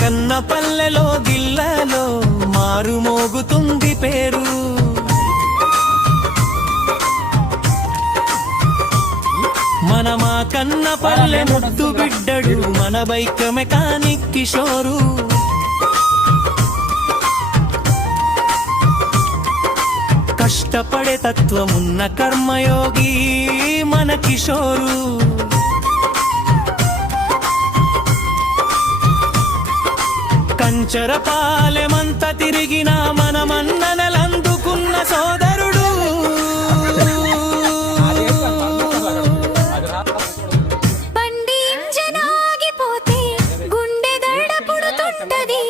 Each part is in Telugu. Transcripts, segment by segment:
కన్న పల్లెలో గిల్లలో మారుమోగుతుంది పేరు. మా కన్న పల్లె ముద్దు బిడ్డడు మన బైక్ మెకానిక్ కిషోరు. కష్టపడే తత్వమున్న కర్మయోగి మన కిషోరు. కంచరపాలెమంత తిరిగిన మన మన్ననలందుకున్న సోదరుడు. బండి ఇంజన్ ఆగిపోతే గుండె దడ పుడుతుంటది.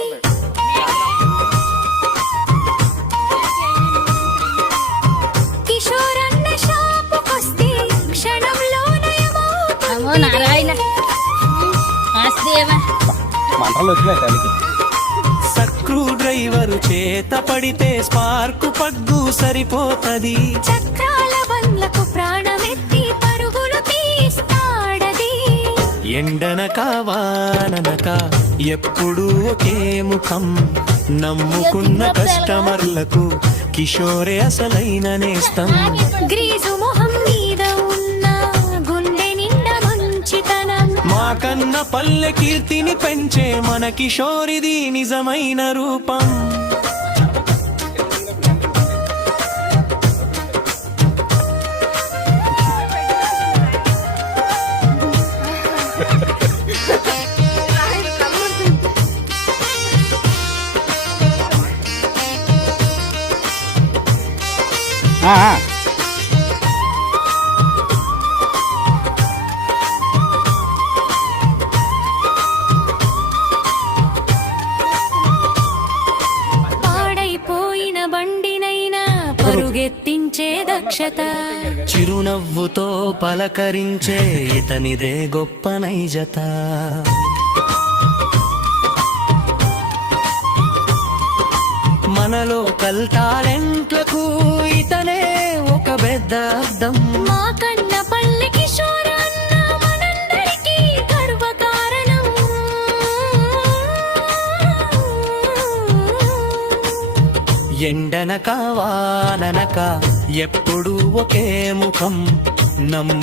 కిషోర్ అన్న షాపుకొస్తే క్షణంలో నయమవుతుంది. స్క్రూ డ్రైవరు చేత పడితే స్పార్కు పగ్గు సరిపోతది. చక్రాల బండ్లకు ప్రాణమెత్తి పరుగులు తీస్తాడది. ఎండనక వాననక ఎప్పుడు ఒకే ముఖం, నమ్ముకున్న కస్టమర్లకు కిషోరే అసలైన నేస్తం. గ్రీజు మొహం మీద ఉన్న గుండె నిండా మంచితనం. మా కన్న పల్లె కీర్తిని పెంచే మన కిషోరిది నిజమైన రూపం. పాడైపోయిన బండినైనా పరుగెత్తించే దక్షత. చిరునవ్వుతో పలకరించే ఇతనిదే గొప్ప నైజత. మన లోకల్ టాలెంట్లకు ఇతనే ఒక పెద్ద అర్థం. మా కన్న పల్లె కిషోర్ అన్న మనందరికీ గర్వకారణం. ఎండనక వాననక ఎప్పుడు ఒకే ముఖం, నమ్ము